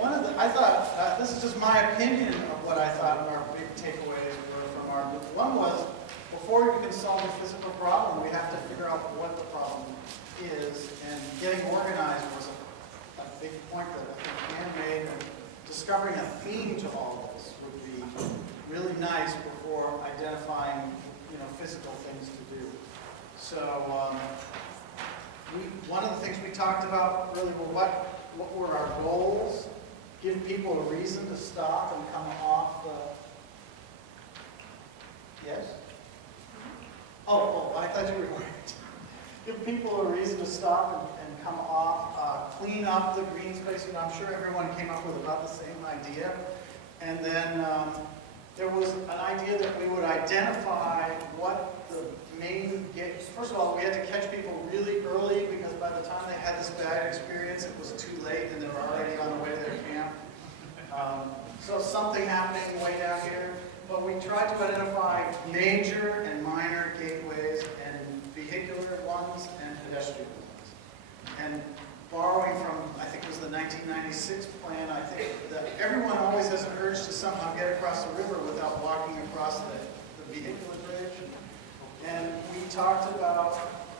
I thought, this is just my opinion of what I thought our big takeaways were from our book. One was, before we can solve a physical problem, we have to figure out what the problem is, and getting organized was a big point that I think Ann made, and discovering a theme to all this would be really nice before identifying, physical things to do. So, one of the things we talked about really were what were our goals, give people a reason to stop and come off the... Yes? Oh, I thought you were going to give people a reason to stop and come off, clean up the green space. I'm sure everyone came up with about the same idea. And then there was an idea that we would identify what the main gates. First of all, we had to catch people really early because by the time they had this bad experience, it was too late and they were already on the way to their camp. So something happening way down here. But we tried to identify major and minor gateways and vehicular ones and pedestrian ones. And borrowing from, I think it was the 1996 plan, I think that everyone always has an urge to somehow get across the river without walking across the vehicular bridge. And we talked about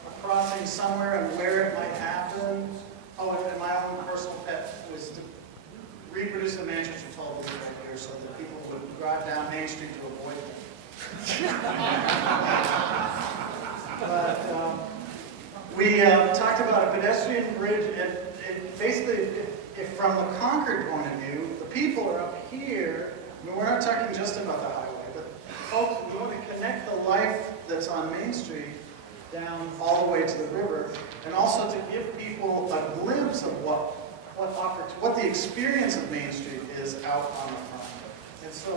a crossing somewhere and where it might happen. Oh, and my own personal pet was to reproduce the Manchester toll booth right here so that people would drive down Main Street to avoid them. But we talked about a pedestrian bridge, and basically, if from the Concord point of view, the people are up here. I mean, we're not talking just about the highway, but folks, we want to connect the life that's on Main Street down all the way to the river, and also to give people a glimpse of what the experience of Main Street is out on the front. And so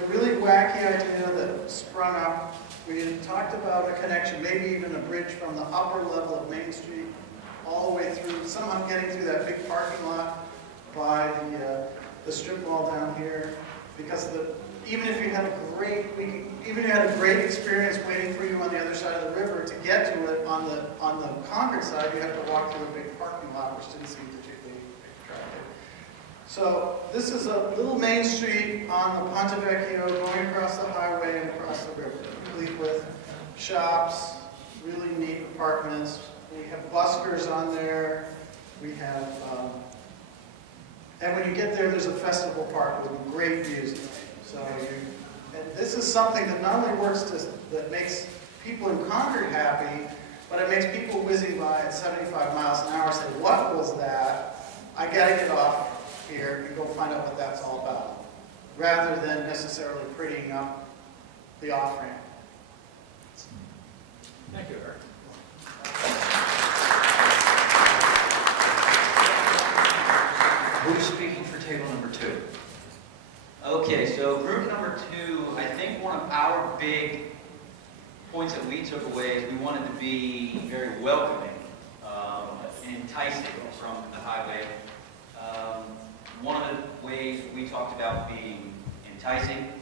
the really wacky idea that sprung up, we had talked about a connection, maybe even a bridge from the upper level of Main Street all the way through, somehow getting through that big parking lot by the strip mall down here, because even if you had a great experience waiting for you on the other side of the river, to get to it on the Concord side, you have to walk through a big parking lot, which didn't seem particularly attractive. So this is a little Main Street on the Ponte Vecchio going across the highway and across the river, complete with shops, really neat apartments. We have buskers on there. We have, and when you get there, there's a festival park with great music. So and this is something that not only that makes people in Concord happy, but it makes people whizzing by at 75 miles an hour say, what was that? I gotta get off here and go find out what that's all about, rather than necessarily prettying up the off-ramp. Thank you, Eric. Who's speaking for table number 2? Okay, so group number 2, I think one of our big points that we took away is we wanted to be very welcoming and enticing from the highway. One of the ways we talked about being enticing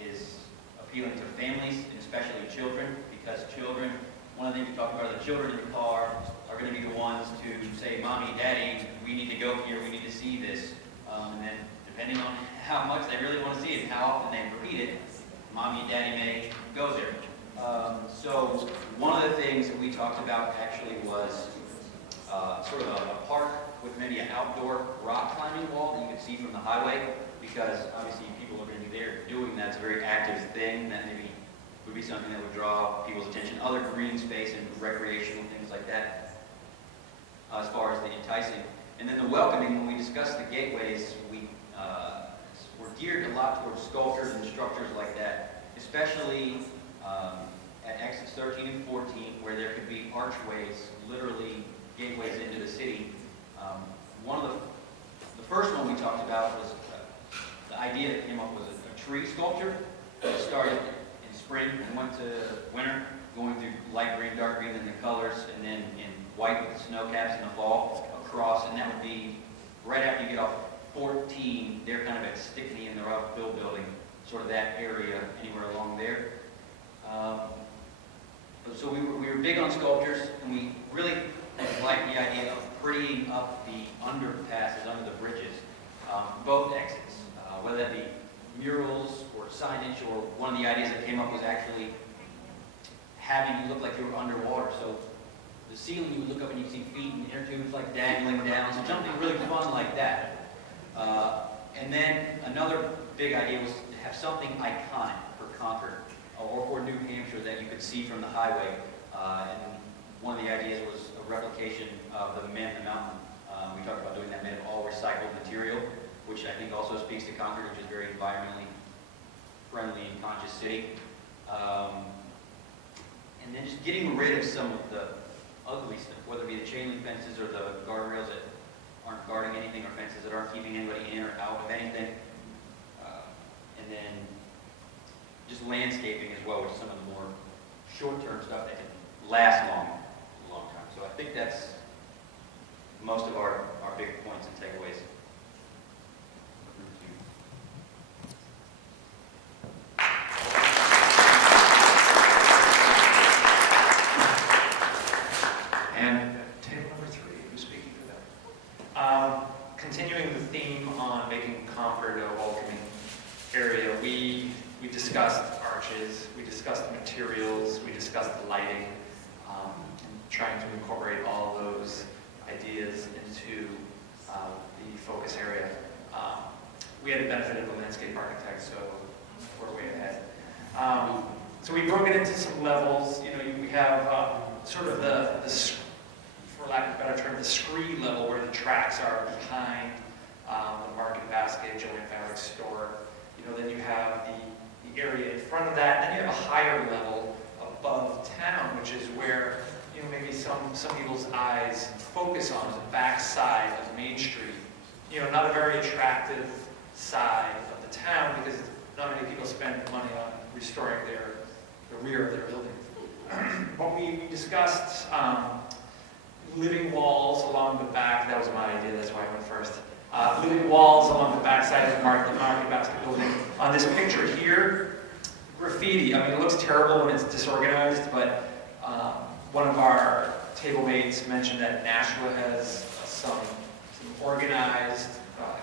is appealing to families, and especially children, because children, one of the things we talked about, the children in the car are going to be the ones to say, Mommy, Daddy, we need to go here, we need to see this. And then depending on how much they really want to see it and how often they repeat it, Mommy and Daddy may go there. So one of the things that we talked about actually was sort of a park with maybe an outdoor rock climbing wall that you could see from the highway, because obviously people are going to be there doing that. It's a very active thing that maybe would be something that would draw people's attention. Other green space and recreational things like that, as far as the enticing. And then the welcoming, when we discussed the gateways, we're geared a lot towards sculptures and structures like that, especially at exits 13 and 14, where there could be archways, literally gateways into the city. One of the first one we talked about was the idea that came up was a tree sculpture that started in spring and went to winter, going through light green, dark green, and the colors, and then in white with the snow caps in the fall across, and that would be right after you get off 14, they're kind of at Stickney in the Rough Bill building, sort of that area, anywhere along there. So we were big on sculptures, and we really liked the idea of prettying up the underpasses under the bridges. both exits, whether that be murals or signage, or one of the ideas that came up was actually having you look like you were underwater. So the ceiling, you would look up and you see feet and inner tubes like dangling down, so something really fun like that. And then another big idea was to have something iconic for Concord or for New Hampshire that you could see from the highway. And one of the ideas was a replication of the Man in the Mountain. We talked about doing that made of all recycled material, which I think also speaks to Concord, which is a very environmentally friendly and conscious city. And then just getting rid of some of the ugly stuff, whether it be the chain link fences or the guardrails that aren't guarding anything, or fences that aren't keeping anybody in or out of anything. And then just landscaping as well, which is some of the more short-term stuff that can last a long time. So I think that's most of our big points and takeaways. And table number 3, who's speaking to that? Continuing the theme on making Concord a welcoming area, we discussed arches, we discussed the materials, we discussed the lighting, and trying to incorporate all of those ideas into the focus area. We had the benefit of a landscape architect, so we're way ahead. So we broke it into some levels. You know, we have sort of the, for lack of a better term, the scree level where the tracks are behind the Market Basket, Joanne Fabric's store. You know, then you have the area in front of that. Then you have a higher level above town, which is where, you know, maybe some people's eyes focus on the back side of Main Street. You know, not a very attractive side of the town because not many people spend money on restoring the rear of their building. But we discussed living walls along the back. That was my idea, that's why I went first. Living walls along the back side of the Market Basket building. On this picture here, graffiti. I mean, it looks terrible when it's disorganized, but one of our table mates mentioned that Nashua has some organized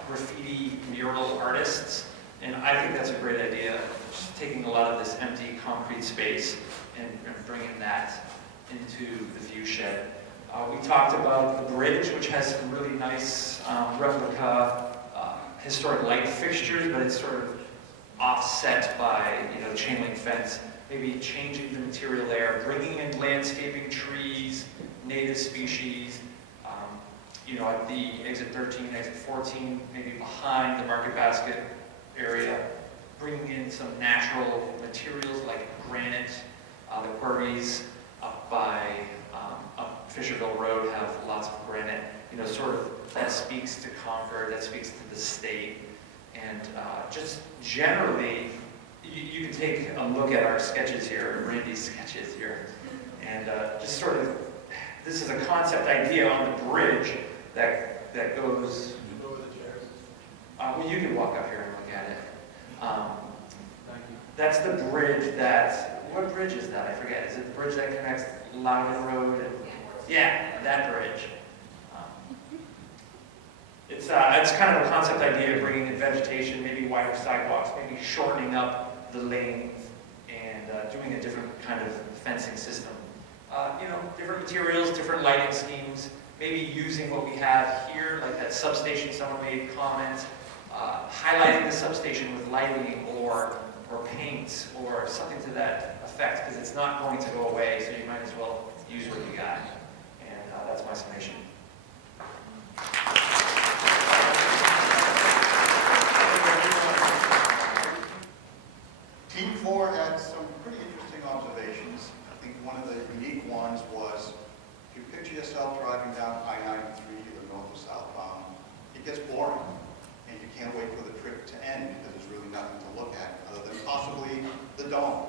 graffiti mural artists, and I think that's a great idea. Just taking a lot of this empty concrete space and bringing that into the view shed. We talked about the bridge, which has some really nice replica historic light fixtures, but it's sort of offset by, you know, chain link fence. Maybe changing the material there, bringing in landscaping, trees, native species. You know, at the exit 13, exit 14, maybe behind the Market Basket area, bringing in some natural materials like granite. The quarries up by up Fisherville Road have lots of granite. You know, sort of that speaks to Concord, that speaks to the state, and just generally, you can take a look at our sketches here, Randy's sketches here, and just sort of, this is a concept idea on the bridge that goes. Go with the chairs. Well, you can walk up here and look at it. Thank you. That's the bridge that, what bridge is that? I forget. Is it the bridge that connects Loudon Road? And, yeah, that bridge. It's kind of a concept idea of bringing in vegetation, maybe wider sidewalks, maybe shortening up the lanes, and doing a different kind of fencing system. You know, different materials, different lighting schemes, maybe using what we have here, like that substation someone made comments, highlighting the substation with lighting or paints or something to that effect, because it's not going to go away, so you might as well use what you got. And that's my summation. Team 4 had some pretty interesting observations. I think one of the unique ones was, if you picture yourself driving down I-93 either north or southbound, it gets boring, and you can't wait for the trip to end because there's really nothing to look at other than possibly the dome.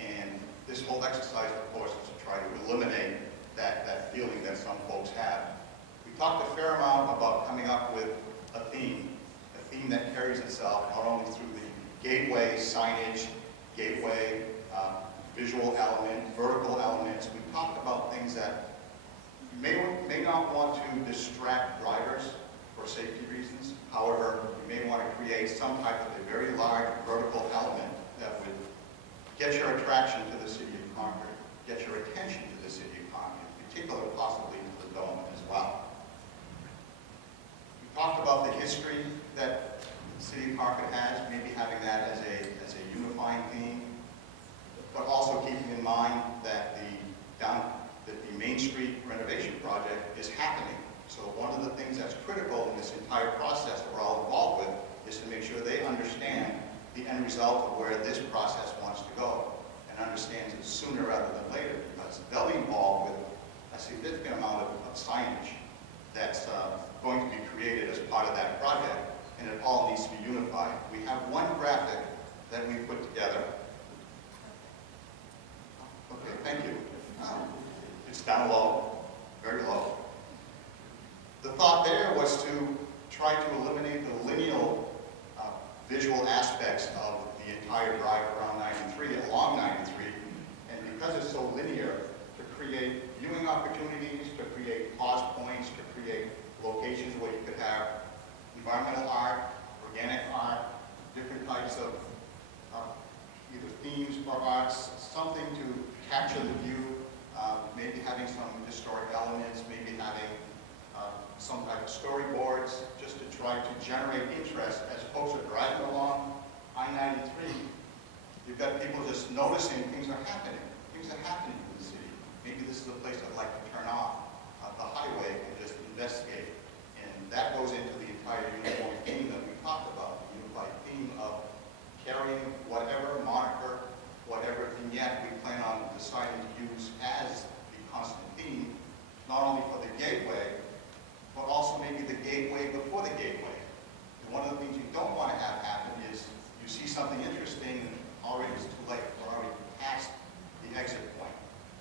And this whole exercise, of course, is to try to eliminate that feeling that some folks have. We talked a fair amount about coming up with a theme that carries itself not only through the gateway signage, gateway visual element, vertical elements. We talked about things that may not want to distract drivers for safety reasons. However, some type of a very large vertical element that would get your attraction to the city of Concord, get your attention to the city of Concord, in particular possibly to the dome as well. We talked about the history that the city of Concord has, maybe having that as a unifying theme, but also keeping in mind that the Main Street renovation project is happening. So one of the things that's critical in this entire process that we're all involved with is to make sure they understand the end result of where this process wants to go and understands it sooner rather than later, because they'll be involved with a significant amount of signage that's going to be created as part of that project, and it all needs to be unified. We have one graphic that we put together. Okay, thank you. It's down low, very low. The thought there was to try to eliminate the lineal visual aspects of the entire drive around 93, along 93, and because it's so linear, to create viewing opportunities, to create pause points, to create locations where you could have environmental art, organic art, different types of either themes or arts, something to capture the view, maybe having some historic elements, maybe having some type of storyboards, just to try to generate interest as folks are driving along I-93. You've got people just noticing things are happening. Things are happening in the city. Maybe this is a place I'd like to turn off the highway and just investigate. And that goes into the entire uniform theme that we talked about, the unified theme of carrying whatever moniker, whatever vignette we plan on deciding to use as the constant theme, not only for the gateway, but also maybe the gateway before the gateway. And one of the things you don't want to have happen is you see something interesting and already it's too late. We're already past the exit point.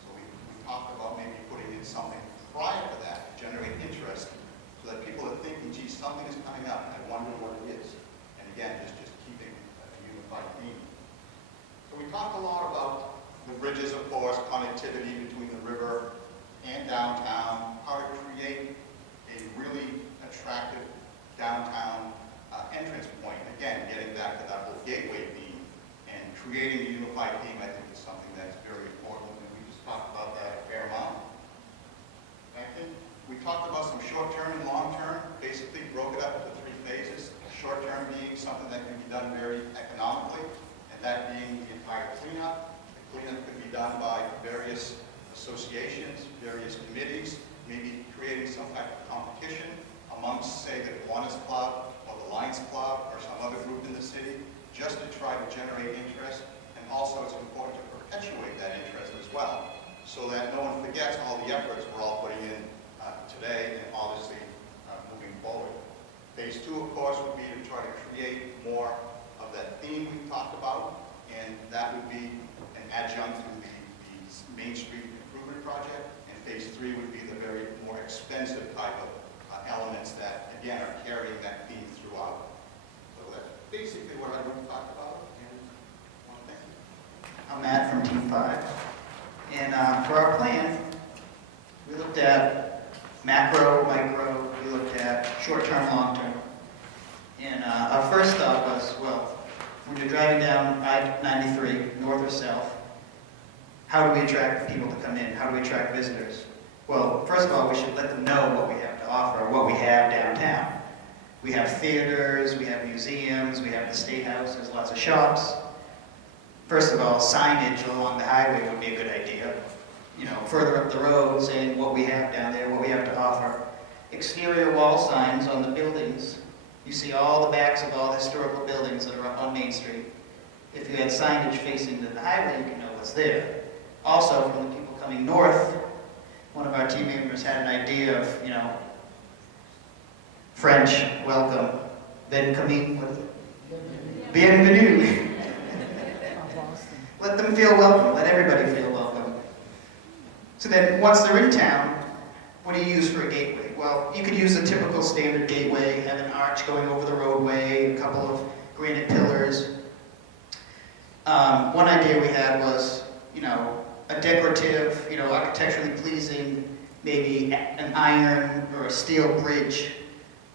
So we talked about maybe putting in something prior to that to generate interest so that people are thinking, gee, something is coming up and I wonder what it is. And again, just keeping a unified theme. So we talked a lot about the bridges, of course, connectivity between the river and downtown, how to create a really attractive downtown entrance point. Again, getting back to that whole gateway theme and creating a unified theme, I think is something that's very important, and we just talked about that a fair amount. I think we talked about some short-term and long-term, basically broke it up into 3 phases. Short-term being something that can be done very economically, and that being the entire cleanup. The cleanup could be done by various associations, various committees, maybe creating some type of competition amongst, say, the Kiwanis Club or the Lions Club or some other group in the city, just to try to generate interest. And also it's important to perpetuate that interest as well, so that no one forgets all the efforts we're all putting in today and obviously moving forward. Phase 2, of course, would be to try to create more of that theme we talked about, and that would be an adjunct to the Main Street Improvement Project. And Phase 3 would be the very more expensive type of elements that, again, are carrying that theme throughout. So that's basically what I want to talk about, and I want to thank you. I'm Matt from Team 5, and for our plan, we looked at macro, micro, we looked at short-term, long-term. And our first thought was, well, when you're driving down I-93, north or south, how do we attract people to come in? How do we attract visitors? Well, first of all, we should let them know what we have to offer, what we have downtown. We have theaters, we have museums, we have the State House, there's lots of shops. First of all, signage along the highway would be a good idea. You know, further up the road, saying what we have down there, what we have to offer. Exterior wall signs on the buildings. You see all the backs of all the historical buildings that are up on Main Street. If you had signage facing the highway, you can know what's there. Also, from the people coming north, one of our team members had an idea of, you know, French, welcome, ben coming, what is it? Bienvenue. Let them feel welcome, let everybody feel welcome. So then, once they're in town, what do you use for a gateway? Well, you could use a typical standard gateway, have an arch going over the roadway, a couple of granite pillars. One idea we had was, you know, a decorative, you know, architecturally pleasing, maybe an iron or a steel bridge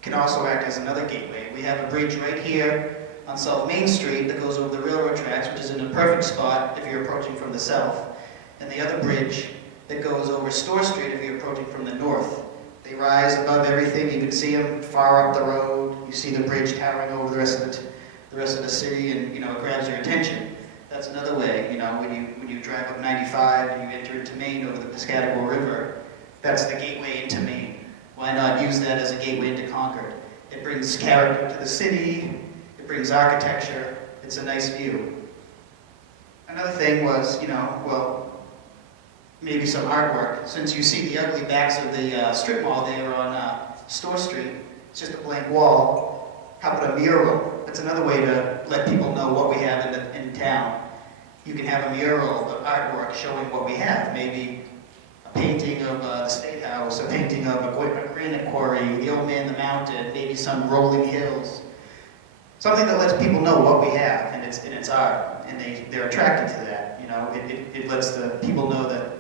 can also act as another gateway. We have a bridge right here on South Main Street that goes over the railroad tracks, which is in a perfect spot if you're approaching from the south, and the other bridge that goes over Store Street if you're approaching from the north. They rise above everything. You can see them far up the road. You see the bridge towering over the rest of the city, and it grabs your attention. That's another way. When you drive up 95 and you enter into Maine over the Piscataqua River, that's the gateway into Maine. Why not use that as a gateway into Concord? It brings character to the city. It brings architecture. It's a nice view. Another thing was, maybe some artwork. Since you see the ugly backs of the strip mall there on Store Street, it's just a blank wall. How about a mural? That's another way to let people know what we have in town. You can have a mural of artwork showing what we have. Maybe a painting of the State House, a painting of a granite quarry, the Old Man the Mountain, maybe some rolling hills. Something that lets people know what we have, and it's art, and they're attracted to that. It lets the people know that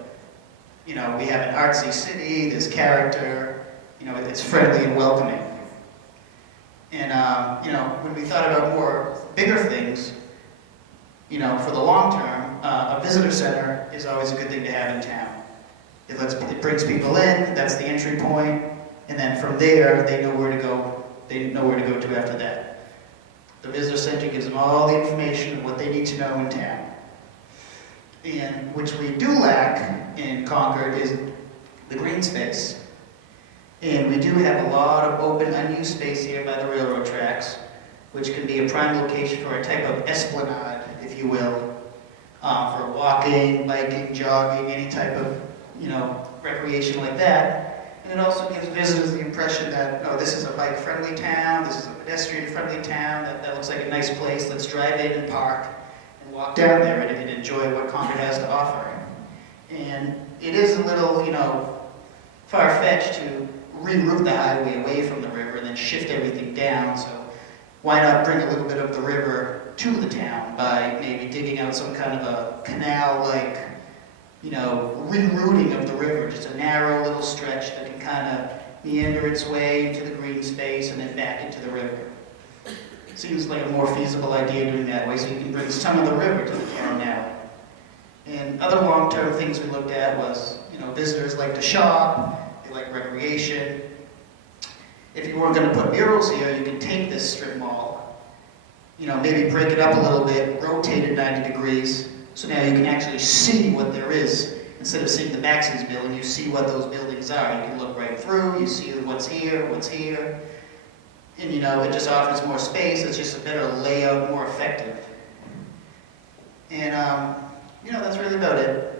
we have an artsy city, there's character, it's friendly and welcoming. And, when we thought about bigger things, for the long term, a visitor center is always a good thing to have in town. It brings people in, that's the entry point, and then from there, they know where to go. They know where to go to after that. The visitor center gives them all the information of what they need to know in town. And which we do lack in Concord is the green space. And we do have a lot of open, unused space here by the railroad tracks, which can be a prime location for a type of esplanade, if you will, for walking, biking, jogging, any type of, recreation like that. And it also gives visitors the impression that, oh, this is a bike-friendly town, this is a pedestrian-friendly town, that looks like a nice place, let's drive in and park and walk down there and enjoy what Concord has to offer. And it is a little, far-fetched to reroute the highway away from the river and then shift everything down, so why not bring a little bit of the river to the town by maybe digging out some kind of a canal-like, rerouting of the river, just a narrow little stretch that can kind of meander its way into the green space and then back into the river. Seems like a more feasible idea doing that way, so you can bring some of the river to the town now. And other long-term things we looked at was, visitors like to shop, they like recreation. If you weren't going to put murals here, you can take this strip mall, maybe break it up a little bit, rotate it 90 degrees, so now you can actually see what there is. Instead of seeing the backs of these buildings, you see what those buildings are. You can look right through, you see what's here. And it just offers more space, it's just a better layout, more effective. And that's really about it.